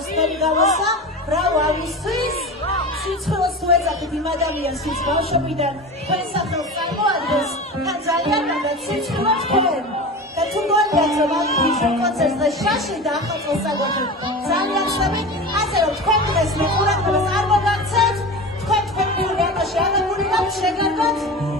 ოსტერი გავასა ბრავალისთვის სიცხვილს თუ ეძახით იმ ადამიანს ვინც ბავშვობიდან თქვენ სახელს წარმოადგენს თან ძალიან უნდა სიცხვილო თქვენ და თუ გონიათ რომ ამ ფიჭრ კონცერტს დღეს შაში და ახალ წელს აგვაქვს ძალიან შვებით ასე რომ თქვენ დღეს მე ყურადღებას არ მოგაქცევთ თქვენ ფული ამაში აღებული გაქვთ შეგარდოთ